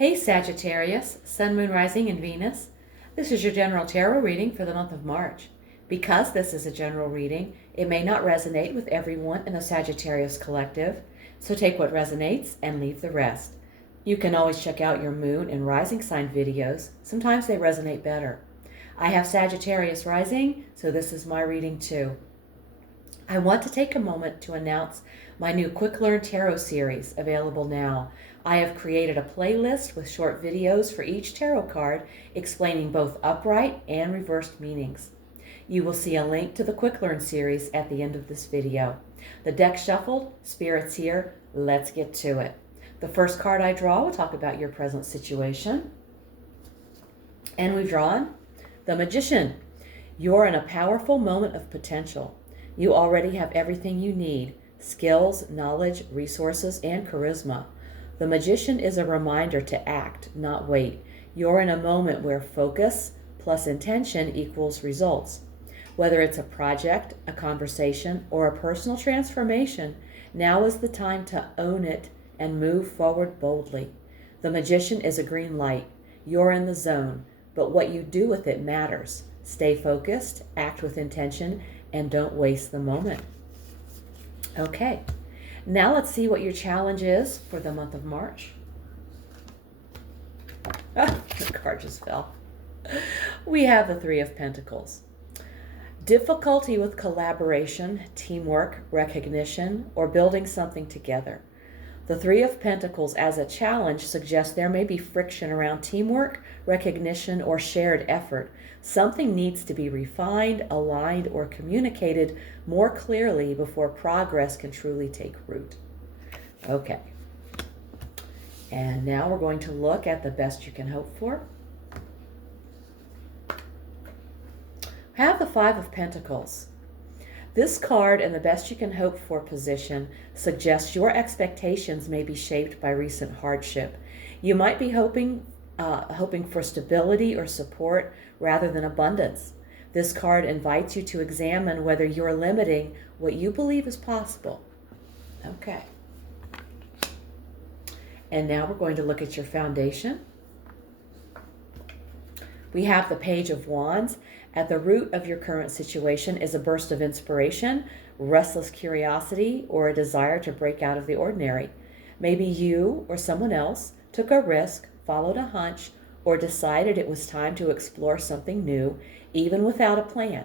Hey Sagittarius, Sun, Moon, Rising, and Venus. This is your general tarot reading for the month of March. Because this is a general reading, it may not resonate with everyone in the Sagittarius collective, so take what resonates and leave the rest. You can always check out your Moon and Rising sign videos. Sometimes they resonate better. I have Sagittarius Rising, so this is my reading too. I want to take a moment to announce my new Quick Learn Tarot series, available now. I have created a playlist with short videos for each tarot card explaining both upright and reversed meanings. You will see a link to the Quick Learn series at the end of this video. The deck shuffled, spirits here, let's get to it. The first card I draw will talk about your present situation. And we've drawn the Magician. You're in a powerful moment of potential. You already have everything you need: skills, knowledge, resources, and charisma. The Magician is a reminder to act, not wait. You're in a moment where focus plus intention equals results. Whether it's a project, a conversation, or a personal transformation, now is the time to own it and move forward boldly. The Magician is a green light. You're in the zone, but what you do with it matters. Stay focused, act with intention, and don't waste the moment. Okay, now let's see what your challenge is for the month of March. The card just fell. We have the Three of Pentacles. Difficulty with collaboration, teamwork, recognition, or building something together. The Three of Pentacles as a challenge suggests there may be friction around teamwork, recognition, or shared effort. Something needs to be refined, aligned, or communicated more clearly before progress can truly take root. Okay. And now we're going to look at the best you can hope for. Have the Five of Pentacles. This card and the best you can hope for position suggests your expectations may be shaped by recent hardship. You might be hoping for stability or support rather than abundance. This card invites you to examine whether you're limiting what you believe is possible. Okay. And now we're going to look at your foundation. We have the Page of Wands. At the root of your current situation is a burst of inspiration, restless curiosity, or a desire to break out of the ordinary. Maybe you or someone else took a risk, followed a hunch, or decided it was time to explore something new, even without a plan.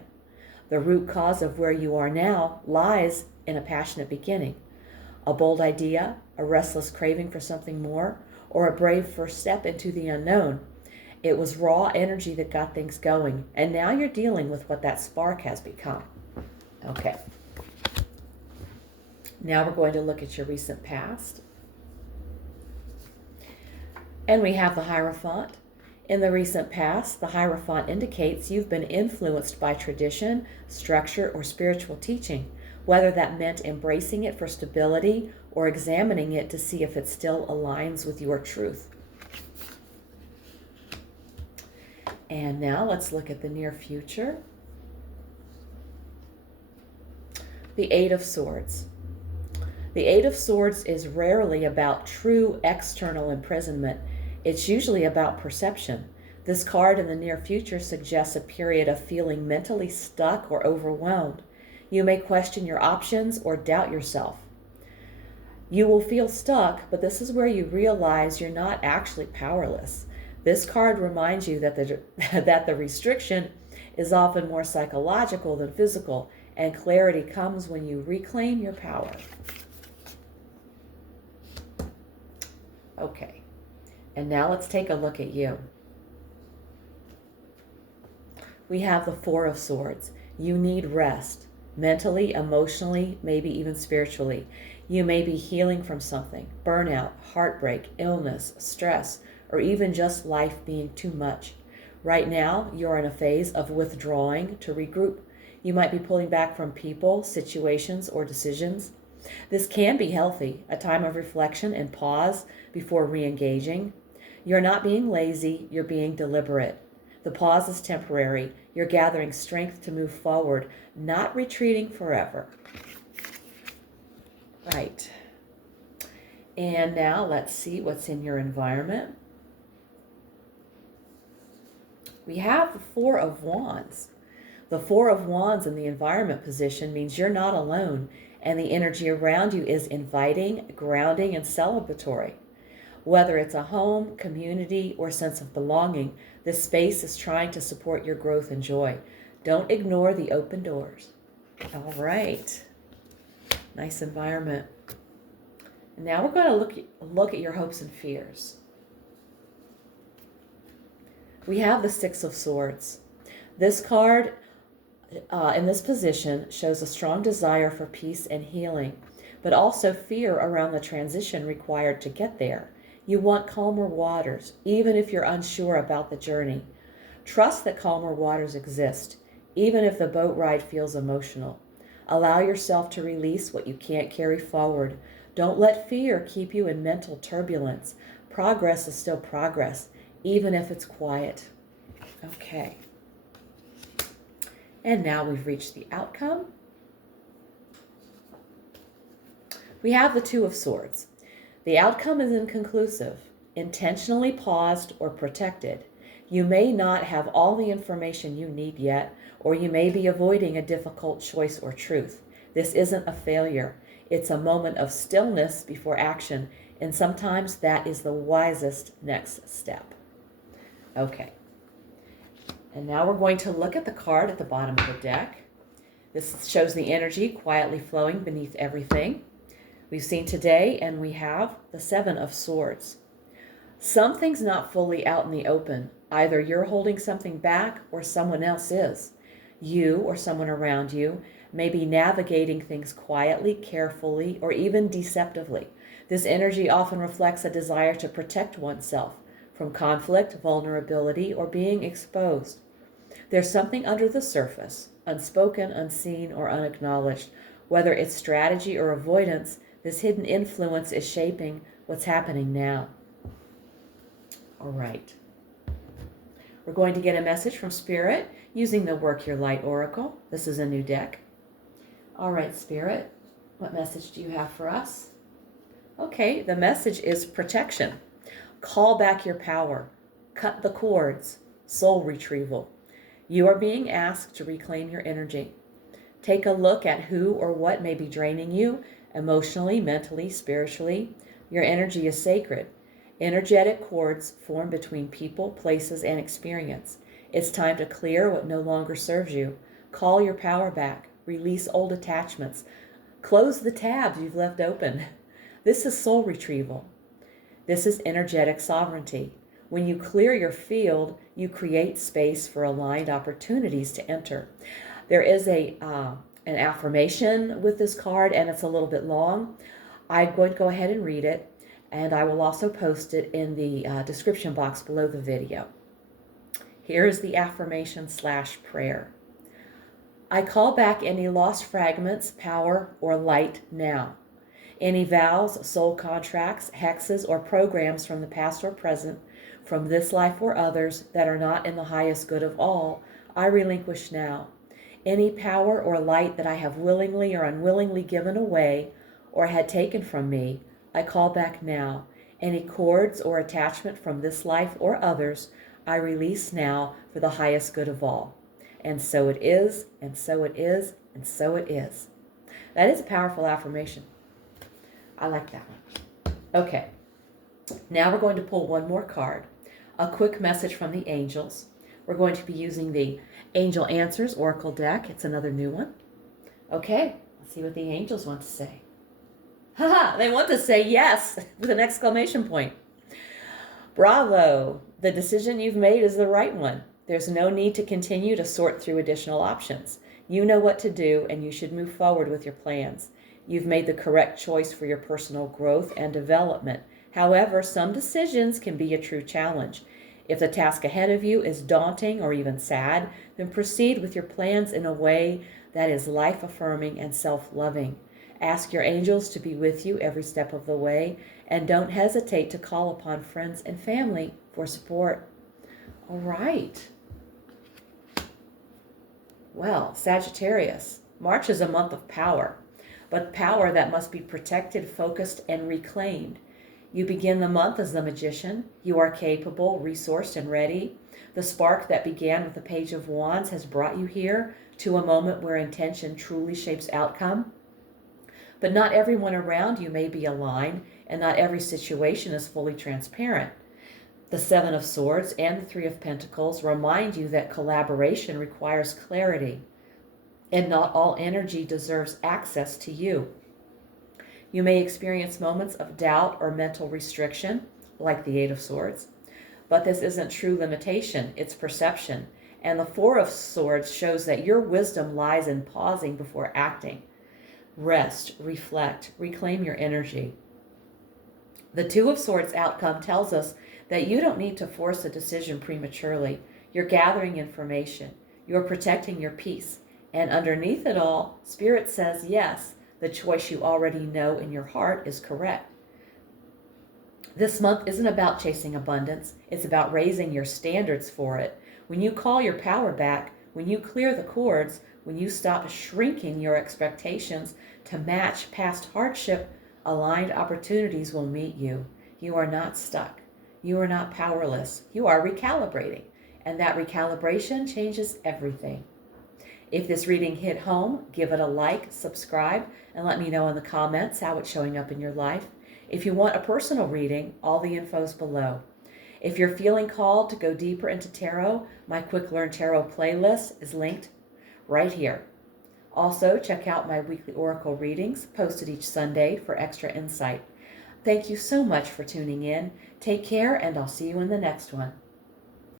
The root cause of where you are now lies in a passionate beginning. A bold idea, a restless craving for something more, or a brave first step into the unknown. It was raw energy that got things going, and now you're dealing with what that spark has become. Okay. Now we're going to look at your recent past. And we have the Hierophant. In the recent past, the Hierophant indicates you've been influenced by tradition, structure, or spiritual teaching, whether that meant embracing it for stability or examining it to see if it still aligns with your truth. And now let's look at the near future. The Eight of Swords. The Eight of Swords is rarely about true external imprisonment. It's usually about perception. This card in the near future suggests a period of feeling mentally stuck or overwhelmed. You may question your options or doubt yourself. You will feel stuck, but this is where you realize you're not actually powerless. This card reminds you that the restriction is often more psychological than physical, and clarity comes when you reclaim your power. Okay, and now let's take a look at you. We have the Four of Swords. You need rest, mentally, emotionally, maybe even spiritually. You may be healing from something: burnout, heartbreak, illness, stress, or even just life being too much. Right now, you're in a phase of withdrawing to regroup. You might be pulling back from people, situations, or decisions. This can be healthy, a time of reflection and pause before re-engaging. You're not being lazy, you're being deliberate. The pause is temporary. You're gathering strength to move forward, not retreating forever. Right. And now let's see what's in your environment. We have the Four of Wands. The Four of Wands in the environment position means you're not alone, and the energy around you is inviting, grounding, and celebratory. Whether it's a home, community, or sense of belonging, this space is trying to support your growth and joy. Don't ignore the open doors. All right. Nice environment. And now we're going to look at your hopes and fears. We have the Six of Swords. This card in this position shows a strong desire for peace and healing, but also fear around the transition required to get there. You want calmer waters, even if you're unsure about the journey. Trust that calmer waters exist, even if the boat ride feels emotional. Allow yourself to release what you can't carry forward. Don't let fear keep you in mental turbulence. Progress is still progress, even if it's quiet. Okay. And now we've reached the outcome. We have the Two of Swords. The outcome is inconclusive, intentionally paused or protected. You may not have all the information you need yet, or you may be avoiding a difficult choice or truth. This isn't a failure. It's a moment of stillness before action, and sometimes that is the wisest next step. Okay. And now we're going to look at the card at the bottom of the deck. This shows the energy quietly flowing beneath everything. We've seen today, and we have the Seven of Swords. Something's not fully out in the open. Either you're holding something back or someone else is. You or someone around you may be navigating things quietly, carefully, or even deceptively. This energy often reflects a desire to protect oneself from conflict, vulnerability, or being exposed. There's something under the surface, unspoken, unseen, or unacknowledged. Whether it's strategy or avoidance, this hidden influence is shaping what's happening now. All right. We're going to get a message from Spirit using the Work Your Light Oracle. This is a new deck. All right, Spirit, what message do you have for us? Okay, the message is protection. Call back your power. Cut the cords. Soul retrieval. You are being asked to reclaim your energy. Take a look at who or what may be draining you emotionally, mentally, spiritually. Your energy is sacred. Energetic cords form between people, places, and experience. It's time to clear what no longer serves you. Call your power back. Release old attachments. Close the tabs you've left open. This is soul retrieval. This is energetic sovereignty. When you clear your field, you create space for aligned opportunities to enter. There is an affirmation with this card, and it's a little bit long. I'm going to go ahead and read it, and I will also post it in the description box below the video. Here is the affirmation / prayer. I call back any lost fragments, power, or light now. Any vows, soul contracts, hexes, or programs from the past or present, from this life or others that are not in the highest good of all, I relinquish now. Any power or light that I have willingly or unwillingly given away or had taken from me, I call back now. Any cords or attachment from this life or others, I release now for the highest good of all. And so it is, and so it is, and so it is. That is a powerful affirmation. I like that one. Okay, now we're going to pull one more card. A quick message from the angels. We're going to be using the Angel Answers Oracle deck. It's another new one. Okay, let's see what the angels want to say. Haha, they want to say yes with an exclamation point. Bravo! The decision you've made is the right one. There's no need to continue to sort through additional options. You know what to do, and you should move forward with your plans. You've made the correct choice for your personal growth and development. However, some decisions can be a true challenge. If the task ahead of you is daunting or even sad, then proceed with your plans in a way that is life-affirming and self-loving. Ask your angels to be with you every step of the way, and don't hesitate to call upon friends and family for support. All right. Well, Sagittarius, March is a month of power, but power that must be protected, focused, and reclaimed. You begin the month as the magician. You are capable, resourced, and ready. The spark that began with the Page of Wands has brought you here to a moment where intention truly shapes outcome. But not everyone around you may be aligned, and not every situation is fully transparent. The Seven of Swords and the Three of Pentacles remind you that collaboration requires clarity, and not all energy deserves access to you. You may experience moments of doubt or mental restriction, like the Eight of Swords, but this isn't true limitation, it's perception. And the Four of Swords shows that your wisdom lies in pausing before acting. Rest, reflect, reclaim your energy. The Two of Swords outcome tells us that you don't need to force a decision prematurely. You're gathering information. You're protecting your peace. And underneath it all, Spirit says, yes, the choice you already know in your heart is correct. This month isn't about chasing abundance. It's about raising your standards for it. When you call your power back, when you clear the cords, when you stop shrinking your expectations to match past hardship, aligned opportunities will meet you. You are not stuck. You are not powerless. You are recalibrating. And that recalibration changes everything. If this reading hit home, give it a like, subscribe, and let me know in the comments how it's showing up in your life. If you want a personal reading, all the info is below. If you're feeling called to go deeper into tarot, my Quick Learn Tarot playlist is linked right here. Also, check out my weekly oracle readings posted each Sunday for extra insight. Thank you so much for tuning in. Take care, and I'll see you in the next one.